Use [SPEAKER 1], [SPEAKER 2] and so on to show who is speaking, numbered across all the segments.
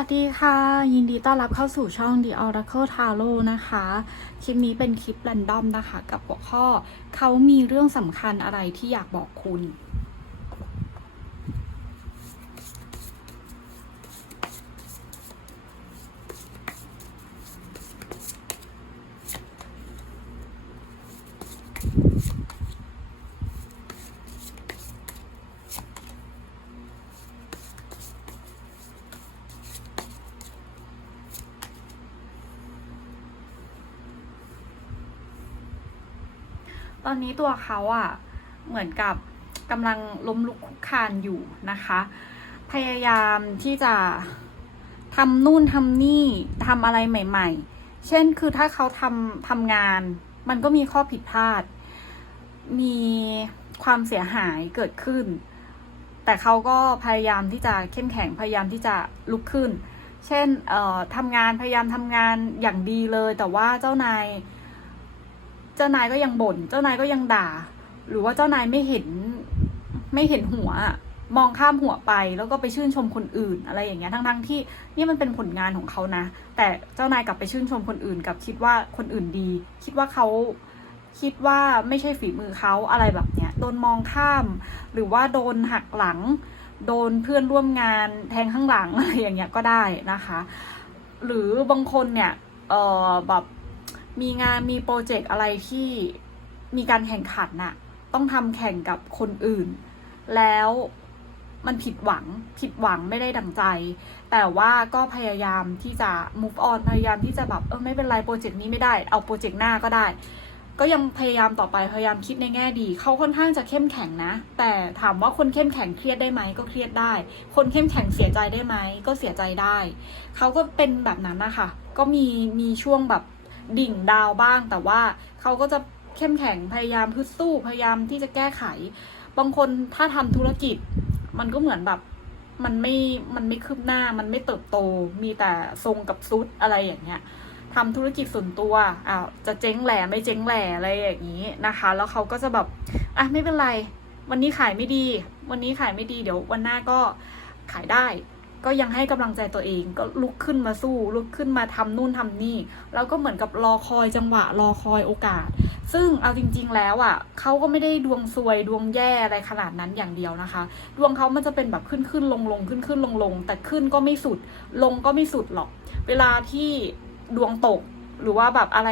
[SPEAKER 1] สวัสดีค่ะ ยินดีต้อนรับเข้าสู่ช่อง The Oracle Tarot นะคะ คลิปนี้เป็นคลิป r รนดอมนะคะ กับหัวข้อเขามีเรื่องสำคัญอะไรที่อยากบอกคุณ ตอนนี้ตัวเขาอะ่ะเหมือนกับกำลังล้มลุกคุกคานอยู่นะคะ พยายามที่จะทำนู่นทำนี่ทำอะไรใหม่ ๆ เช่นคือถ้าเขาทำทำงาน มันก็มีข้อผิดพลาด มีความเสียหายเกิดขึ้น แต่เขาก็พยายามที่จะเข้มแข็งพยายามที่จะลุกขึ้น เช่นเอ่อทำงานพยายามทำงานอย่างดีเลย แต่ว่าเจ้านาย จ้านายก็ยังบน่นเจ้านายก็ยังด่า หรือว่าเจ้านายไม่เห็นไม่เห็นหัว มองข้ามหัวไปแล้วก็ไปชื่นชมคนอื่นอะไรอย่างเงี้ยทั้งๆที่นี่มันเป็นผลงานของเขานะ แต่เจ้านายกลับไปชื่นชมคนอื่นกับคิดว่าคนอื่นดี คิดว่าเขาคิดว่าไม่ใช่ฝีมือเขาอะไรแบบเนี้ยโดนมองข้าม หรือว่าโดนหักหลัง โดนเพื่อนร่วมงานแทงข้างหลังอะไรอย่างเงี้ยก็ได้นะคะ หรือบางคนเนี่ยเออแบบ มีงานมีโปรเจกต์อะไรที่มีการแข่งขันน่ะ ต้องทำแข่งกับคนอื่น แล้วมันผิดหวังผิดหวังไม่ได้ดังใจ แต่ว่าก็พยายามที่จะ move on พยายามที่จะแบบเออไม่เป็นไรโปรเจกต์นี้ไม่ได้ เอาโปรเจกต์หน้าก็ได้ ก็ยังพยายามต่อไปพยายามคิดในแง่ดี เขาค่อนข้างจะเข้มแข็งนะ แต่ถามว่าคนเข้มแข็งเครียดได้ไหมก็เครียดได้ คนเข้มแข็งเสียใจได้ไหมก็เสียใจได้ เขาก็เป็นแบบนั้นนะคะก็มีมีช่วงแบบ ดิ่งดาวบ้าง แต่ว่าเขาก็จะเข้มแข็งพยายามพึดสู้พยายามที่จะแก้ไข บางคนถ้าทำธุรกิจ มันก็เหมือนแบบมันไม่มันไม่คืบหน้ามันไม่เติบโต มีแต่ทรงกับซุดอะไรอย่างเงี้ยทำธุรกิจส่วนตัวอ้าวจะเจ๊งแหล่ไม่เจ๊งแหล่อะไรอย่างนี้นะคะ แล้วเขาก็จะแบบอะไม่เป็นไร วันนี้ขายไม่ดี วันนี้ขายไม่ดีเดี๋ยววันหน้าก็ขายได้ ก็ยังให้กำลังใจตัวเองก็ลุกขึ้นมาสู้ ลุกขึ้นมาทำนู่นทำนี่ แล้วก็เหมือนกับรอคอยจังหวะรอคอยโอกาส ซึ่งเอาจริง ๆ แล้วอะเขาก็ไม่ได้ดวงซวยดวงแย่อะไรขนาดนั้นอย่างเดียวนะคะ ดวงเขามันจะเป็นแบบขึ้นขึ้นลงลงขึ้นขึ้นลงลงแต่ขึ้นก็ไม่สุด ลงก็ไม่สุดหรอก เวลาที่ดวงตกหรือว่าแบบอะไร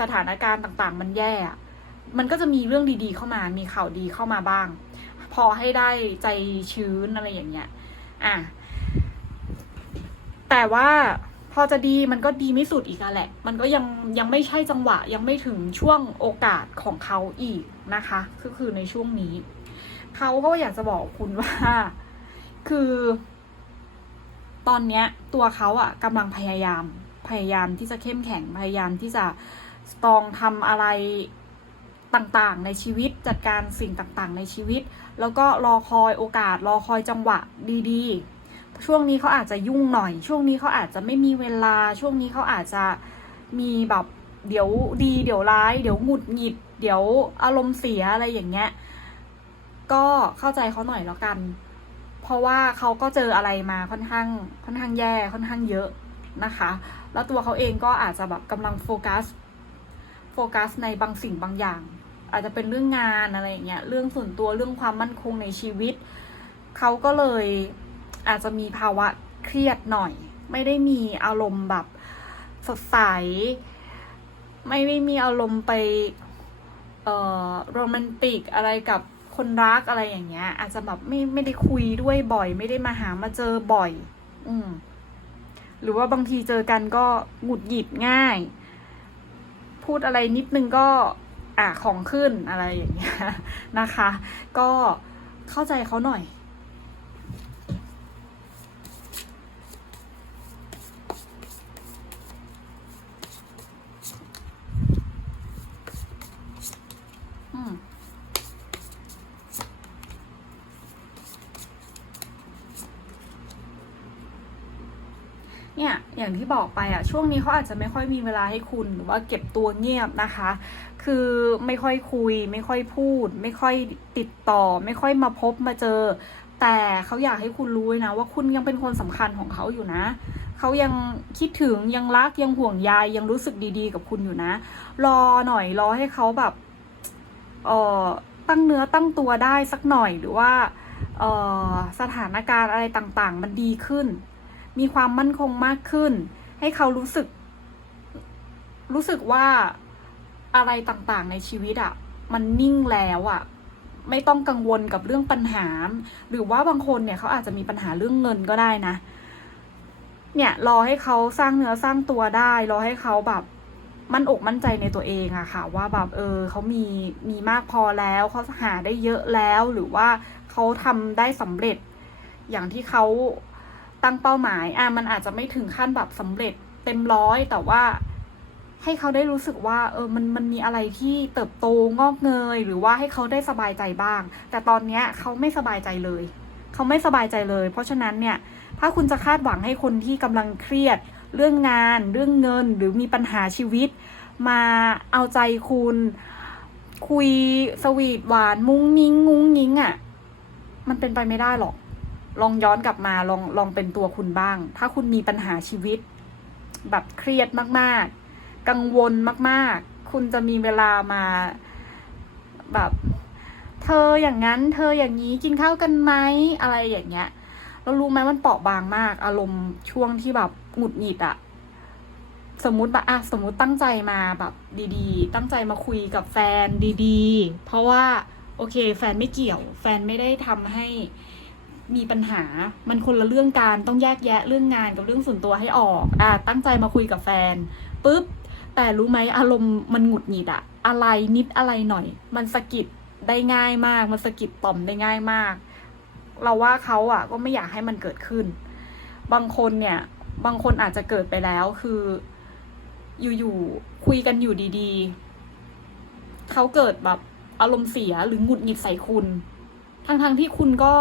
[SPEAKER 1] สถานการณ์ต่างๆ มันแย่ มันก็จะมีเรื่องดีๆเข้ามา มีข่าวดีเข้ามาบ้าง พอให้ได้ใจชื้นอะไรอย่างเงี้ย อะ แต่ว่าพอจะดีมันก็ดีไม่สุดอีกอะแหละ มันก็ยังยังไม่ใช่จังหวะยังไม่ถึงช่วงโอกาสของเขาอีกนะคะก็คือในช่วงนี้ เขาก็อยากจะบอกคุณว่า คือ ตอนเนี้ย ตัวเขาอะกำลังพยายาม พยายามที่จะเข้มแข็งพยายามที่จะสตองทำอะไรต่างๆ ในชีวิตจัดการสิ่งต่างๆ ในชีวิต แล้วก็รอคอยโอกาสรอคอยจังหวะดี ๆ ช่วงนี้เขาอาจจะยุ่งหน่อย ช่วงนี้เขาอาจจะไม่มีเวลา ช่วงนี้เขาอาจจะมีแบบเดี๋ยวดีเดี๋ยวร้าย เดี๋ยวหงุดหงิด เดี๋ยวอารมณ์เสียอะไรอย่างเงี้ย ก็เข้าใจเขาหน่อยแล้วกัน เพราะว่าเขาก็เจออะไรมาค่อนข้างค่อนข้างแย่ค่อนข้างเยอะนะคะ แล้วตัวเขาเองก็อาจจะแบบกำลังโฟกัสโฟกัสในบางสิ่งบางอย่าง อาจจะเป็นเรื่องงานอะไรอย่างเงี้ยเรื่องส่วนตัวเรื่องความมั่นคงในชีวิตเขาก็เลย อาจจะมีภาวะเครียดหน่อย ไม่ได้มีอารมณ์แบบสดใส ไม่ได้มีอารมณ์ไปเอ่อโรแมนติกอะไรกับคนรักอะไรอย่างเงี้ย อาจจะแบบไม่ไม่ได้คุยด้วยบ่อย ไม่ได้มาหามาเจอบ่อย อืมหรือว่าบางทีเจอกันก็หงุดหงิดง่าย พูดอะไรนิดนึงก็อะของขึ้นอะไรอย่างเงี้ยนะคะ ก็เข้าใจเขาหน่อย อืม เนี่ยอย่างที่บอกไปอะช่วงนี้เขาอาจจะไม่ค่อยมีเวลาให้คุณหรือว่าเก็บตัวเงียบนะคะ คือไม่ค่อยคุย ไม่ค่อยพูด ไม่ค่อยติดต่อ ไม่ค่อยมาพบมาเจอ แต่เขาอยากให้คุณรู้นะว่าคุณยังเป็นคนสำคัญของเขาอยู่นะเขายังคิดถึงยังรักยังห่วงใยยังรู้สึกดีๆ กับคุณอยู่นะ รอหน่อยรอให้เขาแบบเอ่อตั้งเนื้อตั้งตัวได้สักหน่อยหรือว่าเอ่อสถานการณ์อะไรต่างๆ มันดีขึ้น มีความมั่นคงมากขึ้น ให้เขารู้สึก รู้สึกว่าอะไรต่างๆในชีวิตอะ่ะมันนิ่งแล้วอะ่ะไม่ต้องกังวลกับเรื่องปัญหา หรือว่าบางคนเนี่ยเขาอาจจะมีปัญหาเรื่องเงินก็ได้นะ เนี่ยรอให้เขาสร้างเนื้อสร้างตัวได้ รอให้เขาแบบมั่นอกมั่นใจในตัวเองอะค่ะ ว่าแบบเออเขามีมีมากพอแล้วเขาหาได้เยอะแล้วหรือว่าเขาทำได้สำเร็จอย่างที่เขา ตั้งเป้าหมายอะมันอาจจะไม่ถึงขั้นแบบสำเร็จเต็มร้อยแต่ว่าให้เขาได้รู้สึกว่าเออมันมันมีอะไรที่เติบโตงอกเงย หรือว่าให้เขาได้สบายใจบ้าง แต่ตอนเนี้ยเขาไม่สบายใจเลย เขาไม่สบายใจเลย เพราะฉะนั้นเนี่ย ถ้าคุณจะคาดหวังให้คนที่กำลังเครียด เรื่องงาน เรื่องเงิน หรือมีปัญหาชีวิต มาเอาใจคุณ คุยสวีทหวาน มุ้งนิ้งงุ้งยิงอะ่ะ มันเป็นไปไม่ได้หรอก ลองย้อนกลับมาลองลองเป็นตัวคุณบ้าง ถ้าคุณมีปัญหาชีวิต แบบเครียดมากๆ กังวลมากๆ คุณจะมีเวลามาแบบ เธออย่างนั้น เธออย่างนี้กินข้าวกันไหมอะไรอย่างเงี้ยเรารู้ไหมมันเปราะบางมาก อารมณ์ช่วงที่แบบหงุดหงิดอะสมมติแบบอะสมมติตั้งใจมาแบบดีๆ ตั้งใจมาคุยกับแฟนดีๆ เพราะว่า โอเค แฟนไม่เกี่ยว แฟนไม่ได้ทำให้ มีปัญหา มันคนละเรื่องการต้องแยกแยะเรื่องงานกับเรื่องส่วนตัวให้ออกอะตั้งใจมาคุยกับแฟนปุ๊บแต่รู้ไหมอารมณ์มันหงุดหงิดอะอะไรนิดอะไรหน่อย มันสะกิดได้ง่ายมาก มันสะกิดต่อมได้ง่ายมาก เราว่าเขาอะก็ไม่อยากให้มันเกิดขึ้น บางคนเนี่ย บางคนอาจจะเกิดไปแล้วคือ อยู่ๆคุยกันอยู่ดีๆเขาเกิดแบบอารมณ์เสียหรือหงุดหงิดใส่คุณ ทั้งๆที่คุณก็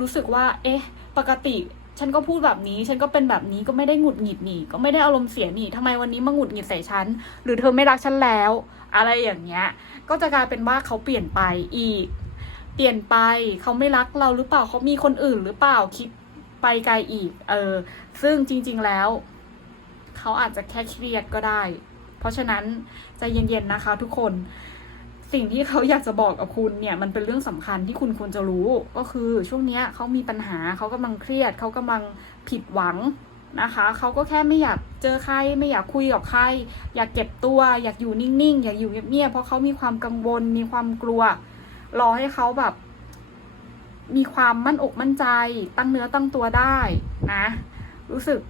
[SPEAKER 1] รู้สึกว่า เอ๊ะ ปกติ ฉันก็พูดแบบนี้ ฉันก็เป็นแบบนี้ก็ไม่ได้หงุดหงิดนี่ก็ไม่ได้อารมณ์เสียนี่ทำไมวันนี้มาหงุดหงิดใส่ฉัน หรือเธอไม่รักฉันแล้ว อะไรอย่างเงี้ย ก็จะกลายเป็นว่าเขาเปลี่ยนไปอีก เปลี่ยนไป เขาไม่รักเราหรือเปล่า เขามีคนอื่นหรือเปล่า คิดไปไกลอีก เออ ซึ่งจริง ๆแล้ว เขาอาจจะแค่เครียดก็ได้ เพราะฉะนั้นใจเย็นๆนะคะทุกคน สิ่งที่เขาอยากจะบอกกับคุณเนี่ยมันเป็นเรื่องสำคัญที่คุณควรจะรู้ ก็คือช่วงนี้เขามีปัญหาเขากำลังเครียดเขากำลังผิดหวังนะคะเขาก็แค่ไม่อยากเจอใครไม่อยากคุยกับใคร อยากเก็บตัว อยากอยู่นิ่งๆ อยากอยู่เงียบๆเพราะเขามีความกังวล มีความกลัว รอให้เขาแบบ มีความมั่นอกมั่นใจ ตั้งเนื้อตั้งตัวได้นะ รู้สึก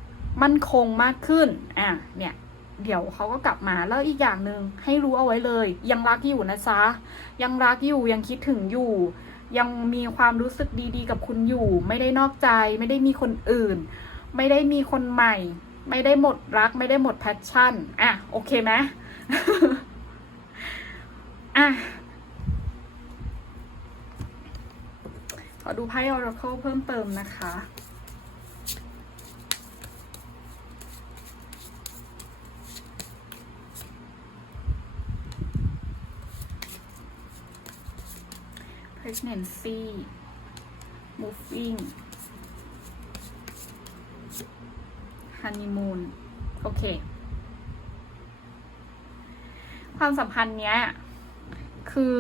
[SPEAKER 1] มั่นคงมากขึ้นอะเนี่ย เดี๋ยวเขาก็กลับมาแล้วอีกอย่างหนึ่งให้รู้เอาไว้เลย ยังรักอยู่นะจ๊ะยังรักอยู่ยังคิดถึงอยู่ ยังมีความรู้สึกดีๆ กับคุณอยู่ ไม่ได้นอกใจ ไม่ได้มีคนอื่น ไม่ได้มีคนใหม่ ไม่ได้หมดรัก ไม่ได้หมดแพชชั่นอะโอเคไหมอะขอดูไพ่ Oracle เพิ่มเติมนะคะ pregnancy moving honeymoon โอเค ความสัมพันธ์เนี้ย คือ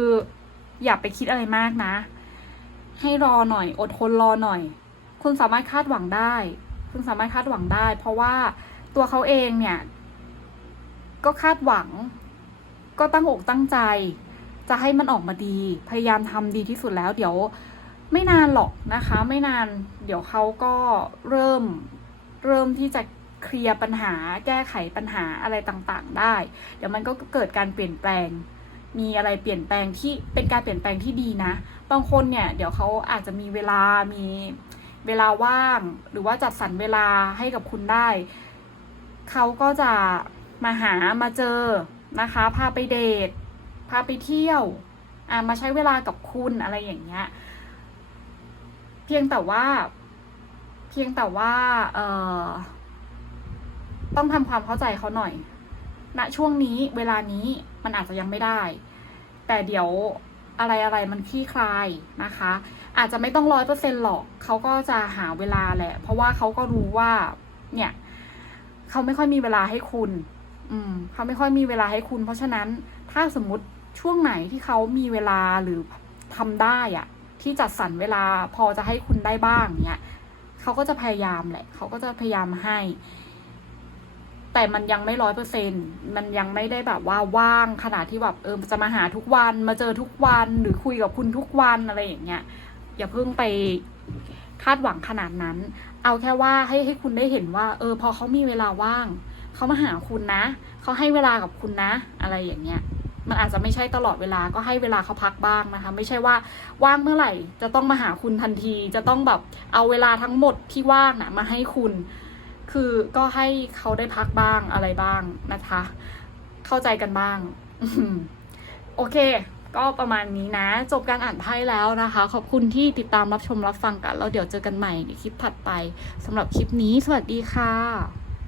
[SPEAKER 1] อย่าไปคิดอะไรมากนะ ให้รอหน่อย อดทนรอหน่อย คุณสามารถคาดหวังได้ คุณสามารถคาดหวังได้ เพราะว่าตัวเขาเองเนี่ย ก็คาดหวัง ก็ตั้งอกตั้งใจ จะให้มันออกมาดี พยายามทำดีที่สุดแล้ว เดี๋ยวไม่นานหรอกนะคะ ไม่นานเดี๋ยวเขาก็เริ่มเริ่มที่จะเคลียร์ปัญหา แก้ไขปัญหาอะไรต่างๆ ได้ เดี๋ยวมันก็เกิดการเปลี่ยนแปลง มีอะไรเปลี่ยนแปลงที่เป็นการเปลี่ยนแปลงที่ดีนะ บางคนเนี่ยเดี๋ยวเขาอาจจะมีเวลา มีเวลาว่าง หรือว่าจัดสรรเวลาให้กับคุณได้ เขาก็จะมาหามาเจอนะคะ พาไปเดทาไปเที่ยวอ่ามาใช้เวลากับคุณอะไรอย่างเงี้ย เพียงแต่ว่า เพียงแต่ว่าเอ่อต้องทำความเข้าใจเขาหน่อยณช่วงนี้เวลานี้มันอาจจะยังไม่ได้ แต่เดี๋ยวอะไรอะไรมันคลี่คลายนะคะ อาจจะไม่ต้องร้อยเปอร์เซ็นหรอกเขาก็จะหาเวลาแหละ เพราะว่าเขาก็รู้ว่า เนี่ย เขาไม่ค่อยมีเวลาให้คุณ อืม เขาไม่ค่อยมีเวลาให้คุณ เพราะฉะนั้นถ้าสมมติ ช่วงไหนที่เขามีเวลาหรือทำได้อะที่จัดสรรเวลาพอจะให้คุณได้บ้างเนี่ยเขาก็จะพยายามแหละเขาก็จะพยายามให้ แต่มันยังไม่ร้อยเปอร์เซ็นมันยังไม่ได้แบบว่าว่างขนาดที่แบบเออจะมาหาทุกวันมาเจอทุกวันหรือคุยกับคุณทุกวันอะไรอย่างเงี้ยอย่าเพิ่งไปคาดหวังขนาดนั้น เอาแค่ว่าให้ให้คุณได้เห็นว่า เออ พอเขามีเวลาว่าง เขามาหาคุณนะ เขาให้เวลากับคุณนะ อะไรอย่างเงี้ย มันอาจจะไม่ใช่ตลอดเวลาก็ให้เวลาเขาพักบ้างนะคะ ไม่ใช่ว่าว่างเมื่อไหร่ จะต้องมาหาคุณทันที จะต้องแบบเอาเวลาทั้งหมดที่ว่างนะมาให้คุณ คือก็ให้เขาได้พักบ้างอะไรบ้างนะคะ เข้าใจกันบ้างโอเค ก็ประมาณนี้นะ จบการอ่านไพ่แล้วนะคะ ขอบคุณที่ติดตามรับชมรับฟังกัน แล้วเดี๋ยวเจอกันใหม่ในคลิปถัดไปสำหรับคลิปนี้ สวัสดีค่ะ